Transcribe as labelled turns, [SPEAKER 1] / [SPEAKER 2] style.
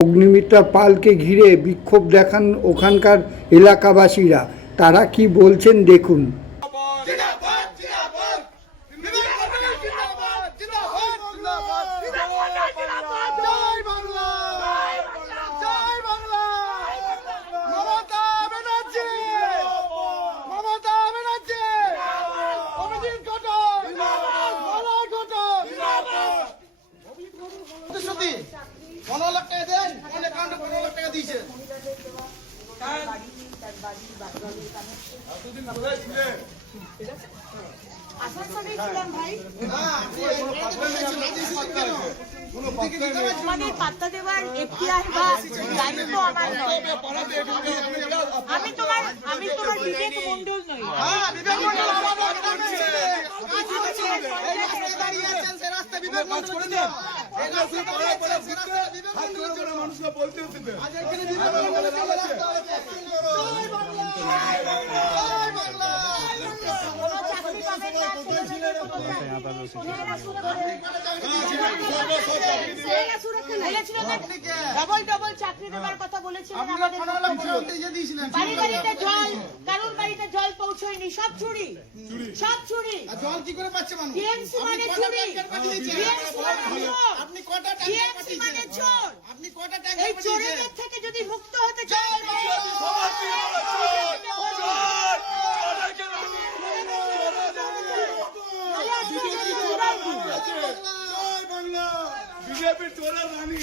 [SPEAKER 1] অগ্নিমিত্রা পালকে ঘিরে বিক্ষোভ দেখান ওখানকার এলাকাবাসীরা। তারা কি বলছেন দেখুন।
[SPEAKER 2] পনেরো লাখ টাকা দেন কোন অ্যাকাউন্টে পনেরো লাখ টাকা দিয়েছে।
[SPEAKER 3] আসানসোলেই ছিলাম ভাই
[SPEAKER 2] আপনি কেন
[SPEAKER 3] তোমাদের পাত্তা দেওয়ার এখতিয়ার বা দায়িত্ব আমার নয় আমি তোমার আমি তোমার বিবেক মন্ডল। নই
[SPEAKER 2] হ্যাঁ, বিবেক মন্ডল। আমার দাঁড়িয়ে আছেন, সে রাস্তায় বিবেক মন্ডল
[SPEAKER 3] ডবল ডবল চাকরি দেওয়ার কথা বলেছিলেন বাড়িতে জল কারোর বাড়িতে জল পৌঁছয়নি সব চুরি সব চুরি
[SPEAKER 2] জল কি করে পাচ্ছে মানুষ?
[SPEAKER 3] মানে চুরি মানে
[SPEAKER 2] কটা
[SPEAKER 3] টিএমসি মানে? চোর
[SPEAKER 2] আপনি কটা ট্যাঙ্কার
[SPEAKER 3] এই? চোরেদের থেকে যদি মুক্ত হতে চান
[SPEAKER 2] জয় বাংলা!
[SPEAKER 4] বিজেপির চোরের রানী